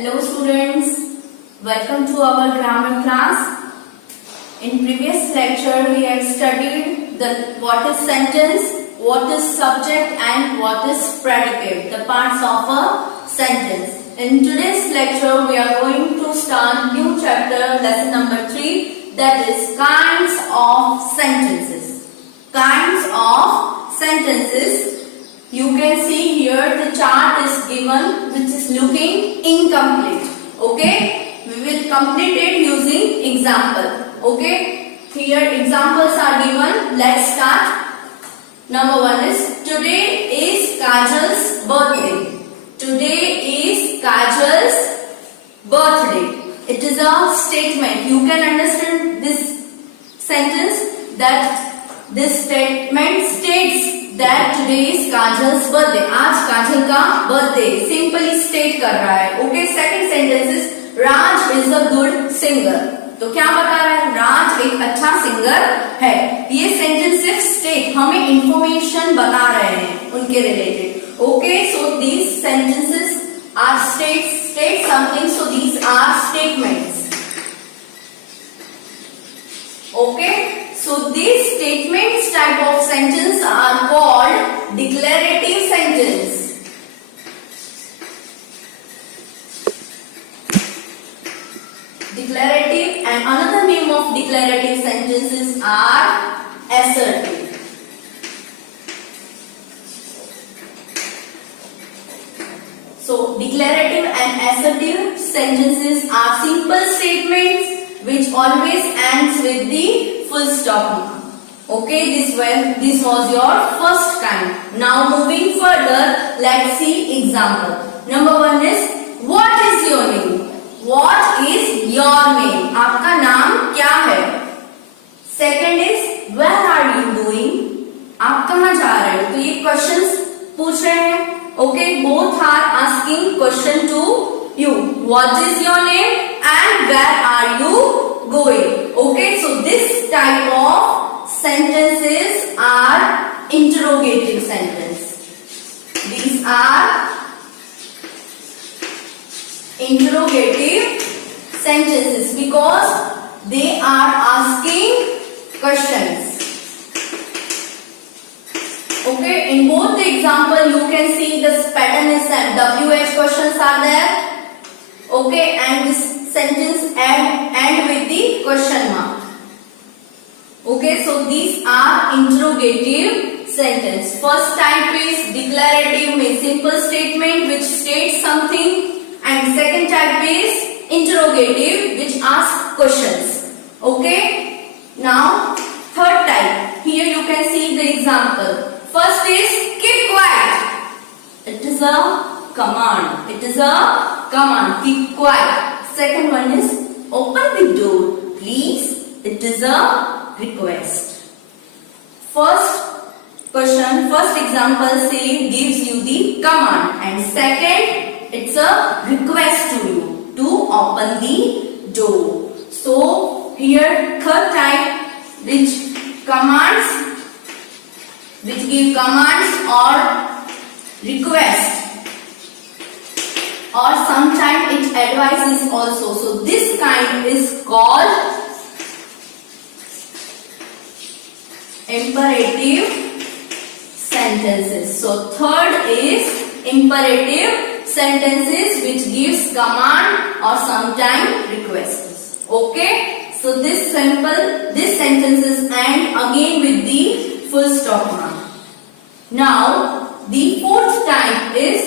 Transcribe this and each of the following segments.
Hello students, welcome to our grammar class. In previous lecture we have studied what is sentence, what is subject and what is predicate, the parts of a sentence. In today's lecture we are going to start new chapter, lesson number 3, that is kinds of sentences. Kinds of sentences. You can see here the chart is given which is looking incomplete. Okay, we will complete it using example. Okay, here examples are given. Let's start. Number 1 is today is Kajal's birthday. Today is Kajal's birthday. It is a statement. You can understand this sentence that this statement states that today is Kajal's birthday. आज काजल का birthday. Simply state कर रहा है. Okay. Second sentence is Raj is a good singer. तो क्या बता रहा है? राज एक अच्छा सिंगर है. ये सेंटेंस सिर्फ स्टेट हमें इंफॉर्मेशन बता रहे हैं उनके related. Okay. So these sentences are state something. So these are statements. Okay. So these statements type of sentence are called declarative sentence. Declarative, and another name of declarative sentences are assertive. So declarative and assertive sentences are simple statements which always ends with the full stop. Okay, this was your first kind. Now moving further, let's see example. Number 1 is what is your name? What is your name? आपका नाम क्या है? Second is where are you going? आप कहाँ जा रहे हो? तो ये questions पूछ रहे हैं. Okay, both are asking question to you. What is your name and where are you going? Okay, so this type of sentences are interrogative sentence. These are interrogative sentences because they are asking questions. Okay, in both the example you can see this pattern is same. WH questions are there. Okay, and this sentence end with the question mark. Okay, so these are interrogative sentence. First type is declarative, means simple statement which states something, and second type is interrogative which asks questions. Okay, now third type. Here you can see the example. First is keep quiet. It is a command. It is a command. Keep quiet. Second one is open the door, please. It is a request. First example say gives you the command, and second it's a request to you to open the door. So here third type which give commands or request, or sometimes it advises also. So this kind is called imperative sentences. So third is imperative sentences which gives command or sometimes requests. Okay, so this sentences end again with the full stop mark. Now the fourth type is,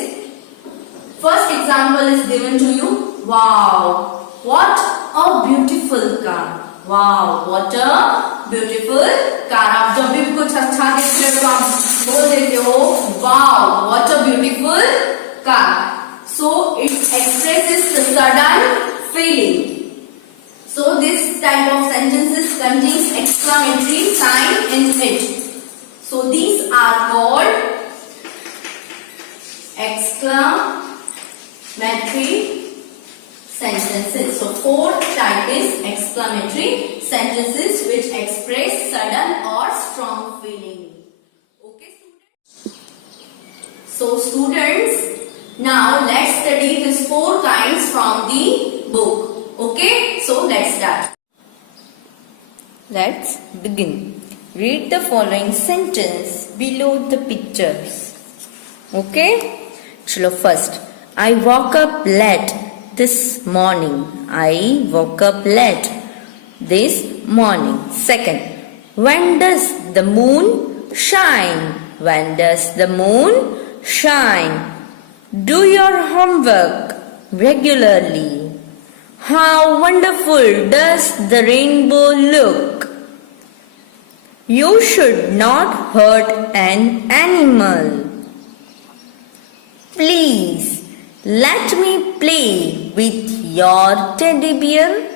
first example is given to you. Wow, what a beautiful car. Wow, what a beautiful car. आप जब भी कुछ अच्छा देखते हो तो आप बोल देते हो wow, what a beautiful car. So it expresses the sudden feeling. So this type of sentences contains exclamatory sign in it. So these are called exclamatory sentences. So fourth type is exclamatory sentences which express sudden or strong feeling. Okay, students? So students, now let's study these 4 kinds from Let's begin. Read the following sentence below the pictures. Okay? Chalo first. I woke up late this morning. I woke up late this morning. Second. When does the moon shine? When does the moon shine? Do your homework regularly. How wonderful does the rainbow look? You should not hurt an animal. Please let me play with your teddy bear.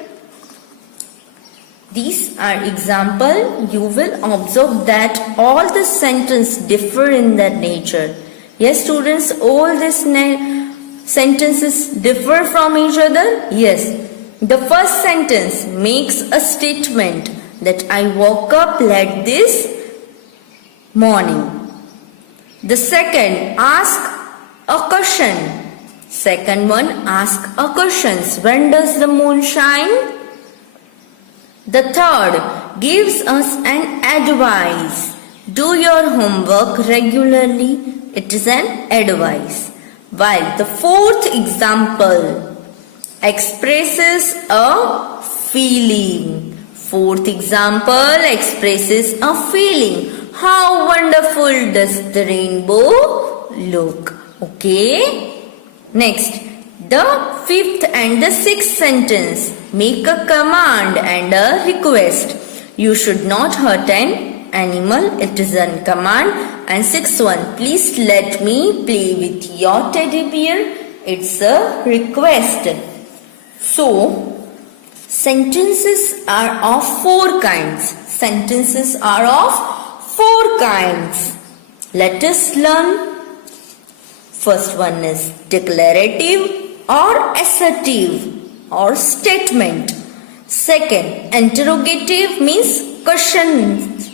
These are examples. You will observe that all the sentences differ in their nature. Yes, students, all these sentences differ from each other. Yes, the first sentence makes a statement that I woke up late this morning. The second asks a question. Second one asks a question. When does the moon shine? The third gives us an advice. Do your homework regularly. It is an advice. While the fourth example expresses a feeling. Fourth example expresses a feeling. How wonderful does the rainbow look? Okay. Next, the fifth and the sixth sentence make a command and a request. You should not hurt an animal. It is a command. And sixth one, please let me play with your teddy bear. It's a request. So, sentences are of four kinds. Sentences are of four kinds. Let us learn. First one is declarative or assertive or statement. Second, interrogative means questions.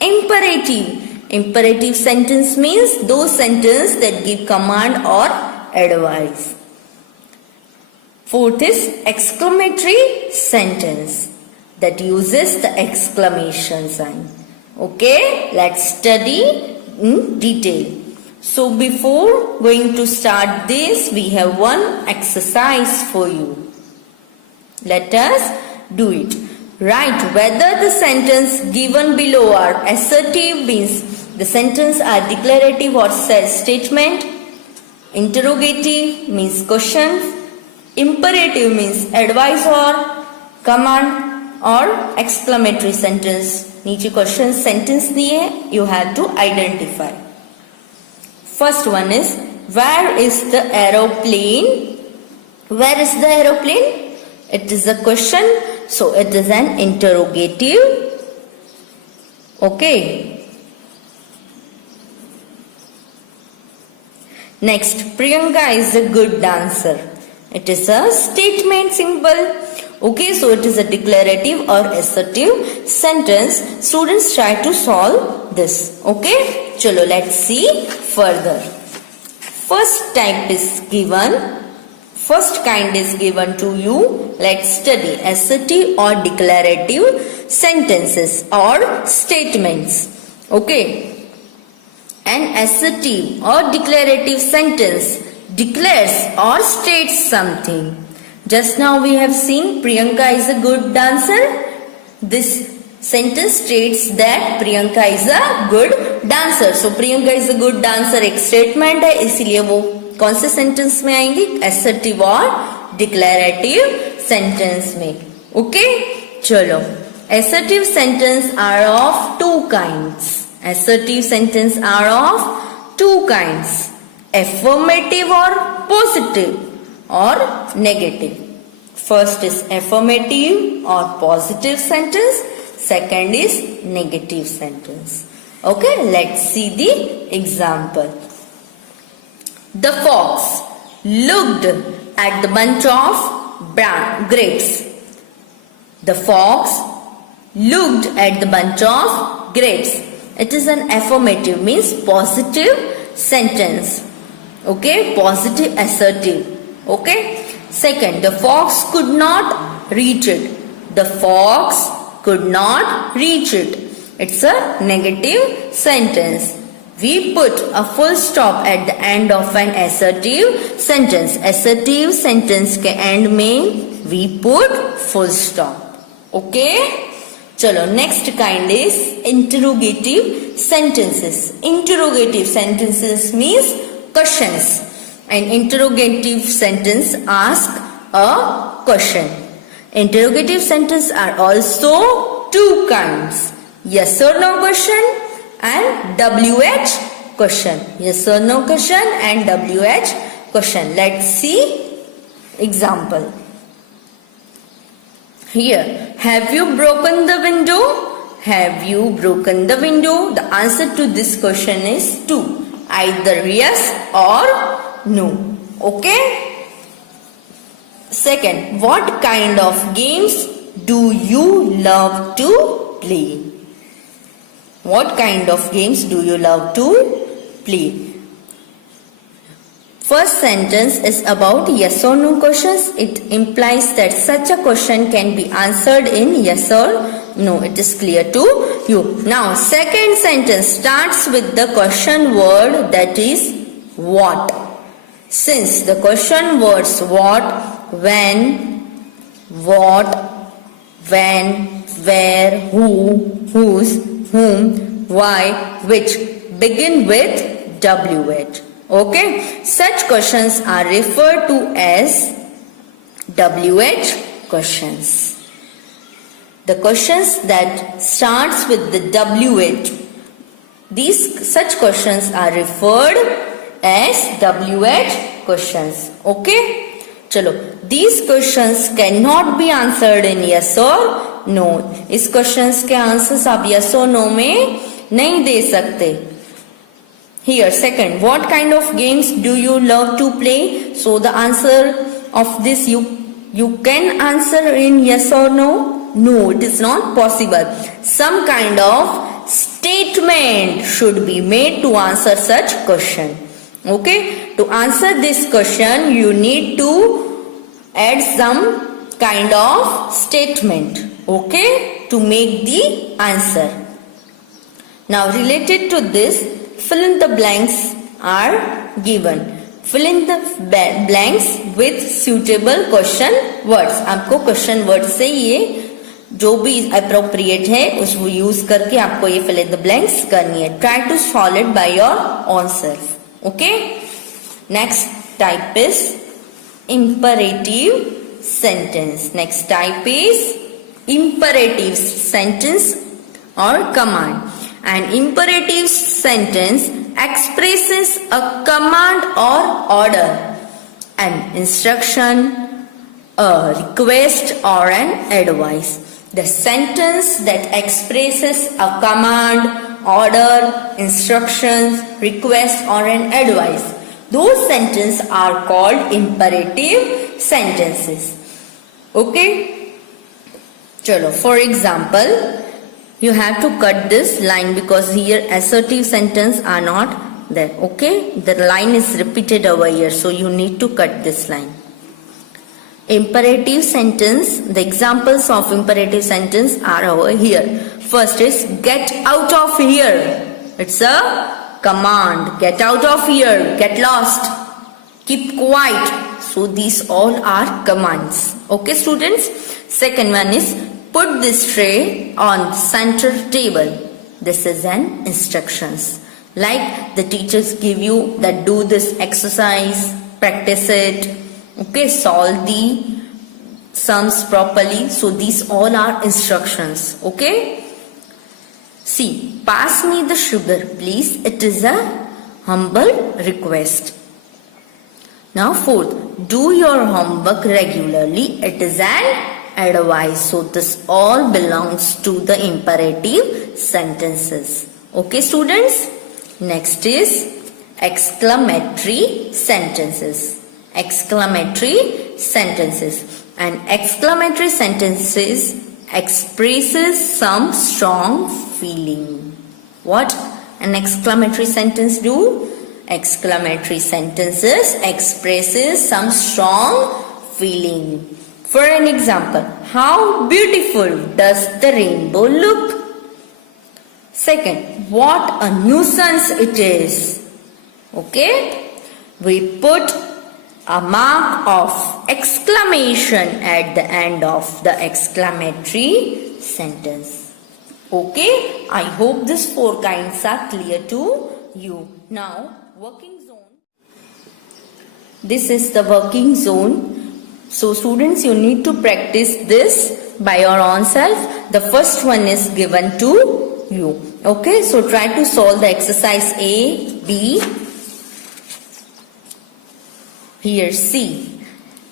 Imperative sentence means those sentences that give command or advice. Fourth is exclamatory sentence that uses the exclamation sign. Okay, let's study in detail. So before going to start this, we have one exercise for you. Let us do it. Write whether the sentence given below are assertive, means the sentence are declarative or statement. Interrogative means questions. Imperative means advice or command, or exclamatory sentence. नीचे question sentence दिए, you have to identify. First one is, where is the aeroplane? Where is the aeroplane? It is a question, so it is an interrogative. Okay. Next, Priyanka is a good dancer. It is a statement symbol. Okay, so it is a declarative or assertive sentence. Students try to solve this. Okay, chalo, let's see further. First type is given. First kind is given to you. Let's study assertive or declarative sentences or statements. Okay. An assertive or declarative sentence declares or states something. Just now we have seen Priyanka is a good dancer. This sentence states that Priyanka is a good dancer. So Priyanka is a good dancer एक statement है, इसीलिए वो कौन से sentence में आएंगी? assertive और declarative sentence में. Okay? चलो. Assertive sentence are of two kinds. Assertive sentence are of two kinds. Affirmative or positive or negative. First is affirmative or positive sentence. Second is negative sentence. Okay, let's see the example. The fox looked at the bunch of grapes. The fox looked at the bunch of grapes. It is an affirmative, means positive sentence. Okay, positive, assertive. Okay. Second, the fox could not reach it. The fox could not reach it. It's a negative sentence. We put a full stop at the end of an assertive sentence. Assertive sentence के end में we put full stop. Okay? चलो next kind is interrogative sentences. Interrogative sentences means questions. An interrogative sentence asks a question. Interrogative sentences are also two kinds. Yes or no question and WH question. Yes or no question and WH question. Let's see example. Here, have you broken the window? Have you broken the window? The answer to this question is 2. Either yes or no. Okay? Second, what kind of games do you love to play? What kind of games do you love to play? First sentence is about yes or no questions. It implies that such a question can be answered in yes or no. It is clear to you. Now, second sentence starts with the question word, that is what. Since the question words what, when, what, when, where, who, whose, whom, why, which begin with WH. Okay, such questions are referred to as WH questions. The questions that starts with the WH, such questions are referred as WH questions. Okay, चलो, these questions cannot be answered in yes or no. इस questions के answers आप yes or no में नहीं दे सकते. Here, second, what kind of games do you love to play? So the answer of this you can answer in yes or no. No, it is not possible. Some kind of statement should be made to answer such question. Okay, to answer this question, you need to add some kind of statement. Okay, to make the answer. Now, related to this, fill in the blanks are given. Fill in the blanks with suitable question words. आपको question words से ये जो भी appropriate है उसको use करके आपको ये fill in the blanks करनी है. Try to solve it by your own self. Okay? Next type is imperative sentence. Next type is imperative sentence or command. An imperative sentence expresses a command or order, an instruction, a request or an advice. The sentence that expresses a command, order, instructions, request or an advice, those sentences are called imperative sentences. Okay? Chalo, for example, you have to cut this line because here assertive sentence are not there. Okay, the line is repeated over here, so you need to cut this line. Imperative sentence, the examples of imperative sentence are over here. First is get out of here. It's a command. Get out of here. Get lost. Keep quiet. So these all are commands. Okay, students. Second one is put this tray on center table. This is an instructions. Like the teachers give you that do this exercise, practice it, okay, solve the sums properly. So these all are instructions. Okay. See, pass me the sugar, please. It is a humble request. Now fourth, do your homework regularly. It is an advice. So this all belongs to the imperative sentences. Okay, students. Next is exclamatory sentences. Exclamatory sentences. And exclamatory sentences expresses some strong feeling. What an exclamatory sentence do? Exclamatory sentences expresses some strong feeling. For an example, how beautiful does the rainbow look? Second, what a nuisance it is. Okay, we put a mark of exclamation at the end of the exclamatory sentence. Okay, I hope these 4 kinds are clear to you. Now, working zone. This is the working zone. So students, you need to practice this by your own self. The first one is given to you. Okay, so try to solve the exercise A, B, here C.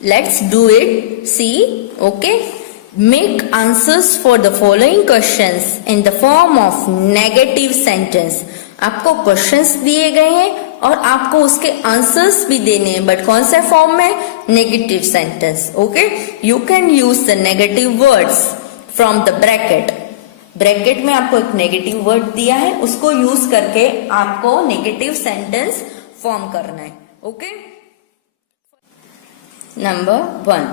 Let's do it. C. Okay. Make answers for the following questions in the form of negative sentence. आपको questions दिए गए हैं और आपको उसके answers भी देने हैं, बट कौन से फॉर्म में? Negative sentence. Okay, you can use the negative words from the bracket. Bracket में आपको एक नेगेटिव वर्ड दिया है, उसको यूज करके आपको नेगेटिव सेंटेंस फॉर्म करना है. Okay. Number 1.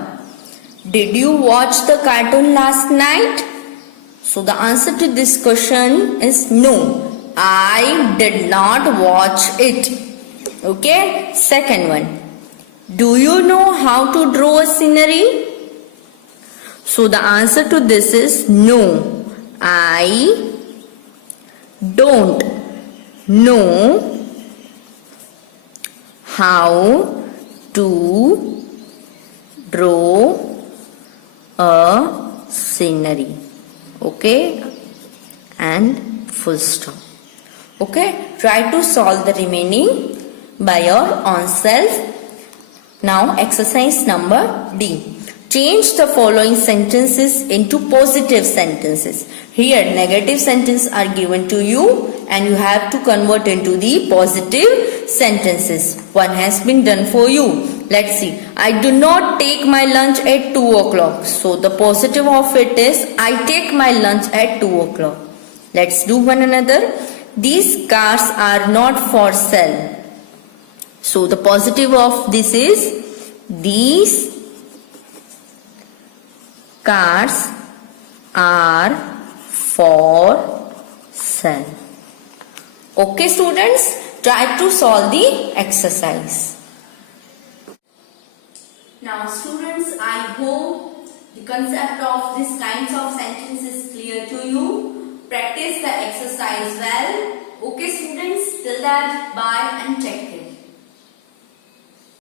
Did you watch the cartoon last night? So the answer to this question is no. I did not watch it. Okay. Second one. Do you know how to draw a scenery? So the answer to this is no. I don't know how to draw a scenery. Okay, and full stop. Okay, try to solve the remaining by your own self. Now exercise number D. Change the following sentences into positive sentences. Here negative sentences are given to you and you have to convert into the positive sentences. One has been done for you. Let's see. I do not take my lunch at 2 o'clock. So the positive of it is I take my lunch at 2 o'clock. Let's do one another. These cars are not for sale. So the positive of this is these cars are for sale. Okay students, try to solve the exercise. Now students, I hope the concept of these kinds of sentences is clear to you. Practice the exercise well. Okay students, till that, bye and take care.